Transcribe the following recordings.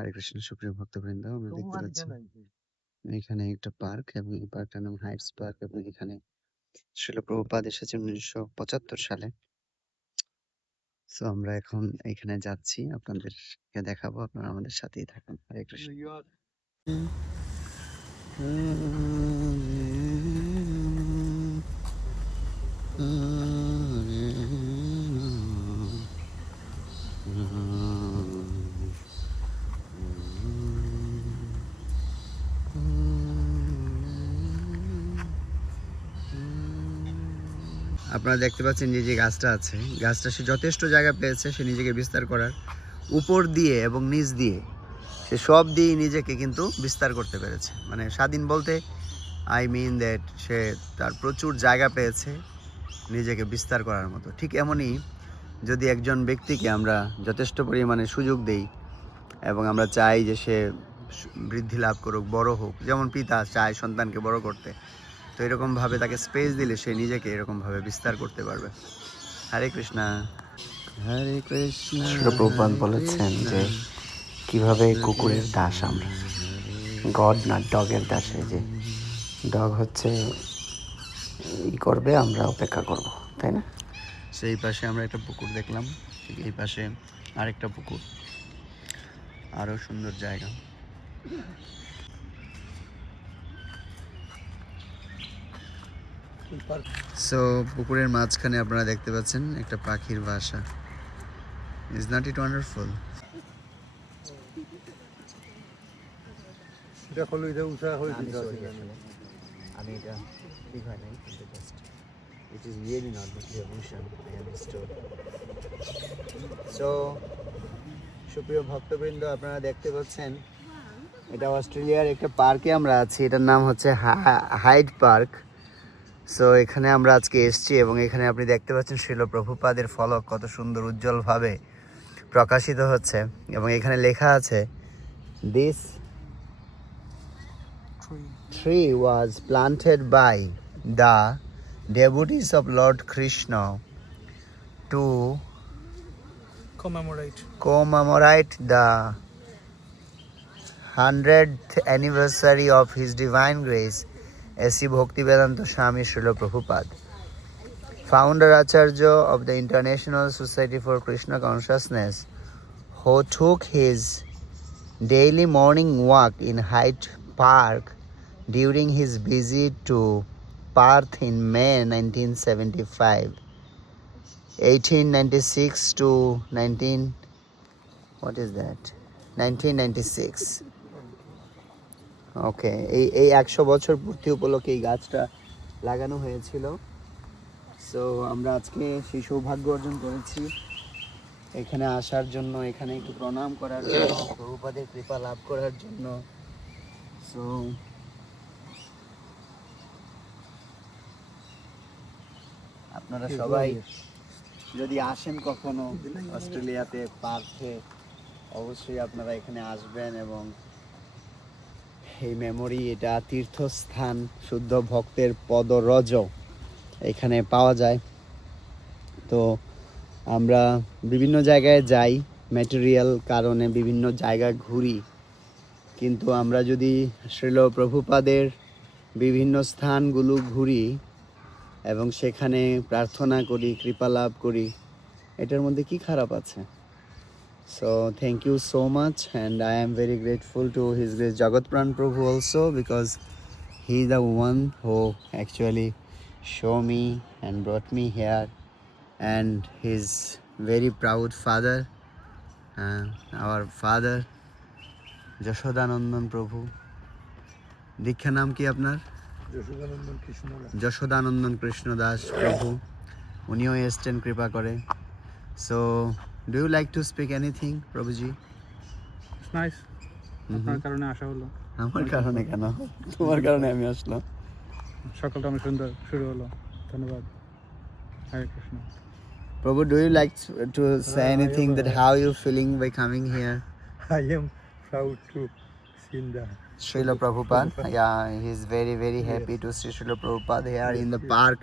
হরে কৃষ্ণ সুপ্রিয় ভক্তবৃন্দ আমরা দেখতে পাচ্ছি এখানে একটা পার্ক এবং এই পার্কটার নাম হাইটস পার্ক এবং এখানে শিল প্রভুপাদ এসেছে উনিশশো পঁচাত্তর সালে তো আমরা এখন এখানে যাচ্ছি আপনাদেরকে দেখাবো আপনারা আমাদের সাথেই থাকুন হরে কৃষ্ণ Mm-hmm. আপনারা দেখতে পাচ্ছেন যে যে গাছটা আছে গাছটা সে যথেষ্ট জায়গা পেয়েছে সে নিজেকে বিস্তার করার উপর দিয়ে এবং নিচ দিয়ে সে সব দিয়েই নিজেকে কিন্তু বিস্তার করতে পেরেছে মানে স্বাধীন বলতে আই মিন দ্যাট সে তার প্রচুর জায়গা পেয়েছে নিজেকে বিস্তার করার মতো ঠিক এমনই যদি একজন ব্যক্তিকে আমরা যথেষ্ট পরিমাণে সুযোগ দেই এবং আমরা চাই যে সে বৃদ্ধি লাভ করুক বড় হোক যেমন পিতা চায় সন্তানকে বড় করতে তো এরকমভাবে তাকে স্পেস দিলে সে নিজেকে এরকমভাবে বিস্তার করতে পারবে হরে কৃষ্ণা হরে কৃষ্ণ প্রভুপাদ বলেছেন যে কিভাবে কুকুরের দাস আমরা গড না ডগের দাস যে ডগ হচ্ছে ই করবে আমরা অপেক্ষা করব তাই না সেই পাশে আমরা একটা পুকুর দেখলাম ঠিক এই পাশে আরেকটা পুকুর আরও সুন্দর জায়গা সো পুকুরের মাঝখানে আপনারা দেখতে পাচ্ছেন একটা পাখির বাসা ইজ নট ইট ওয়ান্ডারফুল আমি এটা দিঘা নাই কিন্তু জাস্ট it is really সুপ্রিয় ভক্তবৃন্দ আপনারা দেখতে পাচ্ছেন এটা অস্ট্রেলিয়ার একটা পার্কে আমরা আছি এটার নাম হচ্ছে হাইড পার্ক সো এখানে আমরা আজকে এসছি এবং এখানে আপনি দেখতে পাচ্ছেন শিল প্রভুপাদের ফলক কত সুন্দর উজ্জ্বলভাবে প্রকাশিত হচ্ছে এবং এখানে লেখা আছে this tree was planted by the devotees of Lord Krishna to commemorate the hundred anniversary of his divine grace S.E. Bhaktivedanta Swami Srila Prabhupada, founder Acharya of the International Society for Krishna Consciousness, who took his daily morning walk in Hyde Park during his visit to Perth in May 1975. 1896 to 1996 okay এই এই একশো বছর পূর্তি উপলক্ষে এই গাছটা লাগানো হয়েছিল সো আমরা আজকে সেই সৌভাগ্য অর্জন করেছি এখানে আসার জন্য এখানে একটু প্রণাম করার জন্য প্রভুপাদের কৃপা লাভ করার জন্য সো আপনারা সবাই যদি আসেন কখনো অস্ট্রেলিয়াতে পার্থে অবশ্যই আপনারা এখানে আসবেন এবং এই মেমোরি এটা তীর্থস্থান শুদ্ধ ভক্তের পদরজ এখানে পাওয়া যায় তো আমরা বিভিন্ন জায়গায় যাই ম্যাটেরিয়াল কারণে বিভিন্ন জায়গা ঘুরি কিন্তু আমরা যদি শ্রীল প্রভুপাদের বিভিন্ন স্থানগুলো ঘুরি এবং সেখানে প্রার্থনা করি কৃপা লাভ করি এটার মধ্যে কি খারাপ আছে So thank you so much, and I am very grateful to His Grace Jagat Pran Prabhu also because He is the one who actually show me and brought me here, and His very proud father, uh, our father Jashodanandan Prabhu. দীক্ষা নাম কি আপনার যশোদানন্দন কৃষ্ণ দাস প্রভু উনিও এসছেন কৃপা করে so Do you like to speak anything প্রভুজি It's nice আপনার কারণে আসা হলো আমার কারণে কেন তোমার কারণে আমি আসলাম সকালটা আমি সুন্দর শুরু হলো ধন্যবাদ হরে কৃষ্ণ প্রভু do you like to say anything that how you feeling by coming here I am proud to seen the Srila Prabhupada. Yeah, he's very, very happy to see Srila Prabhupada here in the park.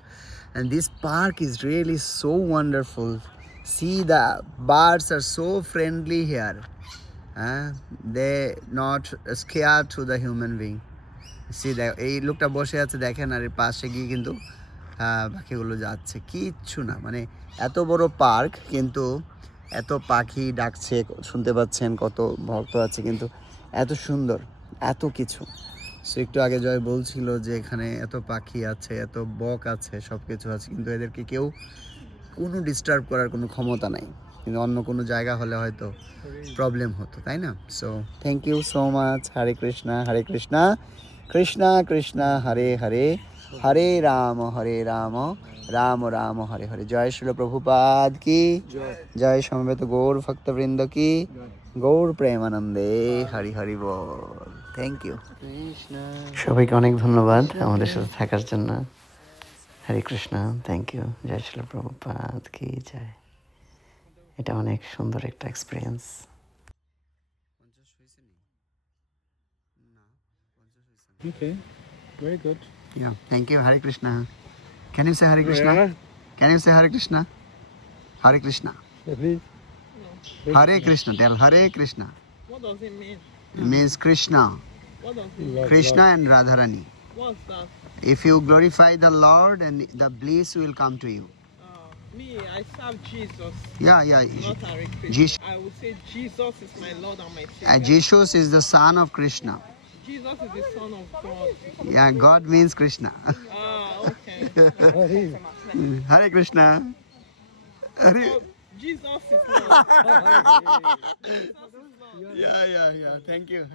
And this park is really so wonderful. See the birds are so friendly here. Uh, they not scared to the human being. See the এই লোকটা বসে আছে দেখেন আর পাশে গিয়ে কিন্তু পাখিগুলো যাচ্ছে কিচ্ছু না মানে এত বড় পার্ক কিন্তু এত পাখি ডাকছে শুনতে পাচ্ছেন কত ভক্ত আছে কিন্তু এত সুন্দর এত কিছু সে একটু আগে জয় বলছিল যে এখানে এত পাখি আছে এত বক আছে সব কিছু আছে কিন্তু এদেরকে কেউ কোনো ডিস্টার্ব করার কোনো ক্ষমতা নাই কিন্তু অন্য কোনো জায়গা হলে হয়তো প্রবলেম হতো তাই না so thank you so much Hare Krishna Hare Krishna Krishna Krishna Hare Hare Hare Rama Hare Rama Rama Rama Hare Hare জয় শ্রীল প্রভুপাদ কি জয় সমবেত গৌর ভক্তবৃন্দ কি গৌর প্রেমানন্দে হরি হরি বল থ্যাংক ইউ সবাইকে অনেক ধন্যবাদ আমাদের সাথে থাকার জন্য হরে কৃষ্ণ থ্যাংক ইউ জয় শিল প্রভুপাত কি জয় এটা অনেক সুন্দর একটা experience Okay, very good. Yeah, thank you. Hare Krishna. Can you say Hare Krishna? Can you say Hare Krishna? Hare Krishna. Hare Krishna. Tell Hare Krishna. What does it mean? It means Krishna. What does it mean? Krishna and Radharani. What's that? If you glorify the Lord and the bliss will come to you. Uh, me, I serve Jesus. Yeah, yeah. Not I would say Jesus is my Lord and my Savior. And Jesus is the son of Krishna. Jesus is the son of God. Yeah, God means Krishna. Ah, okay. Hare Krishna. Hare. Oh, Jesus is Lord. Jesus is Lord. Yeah, yeah, yeah. Thank you.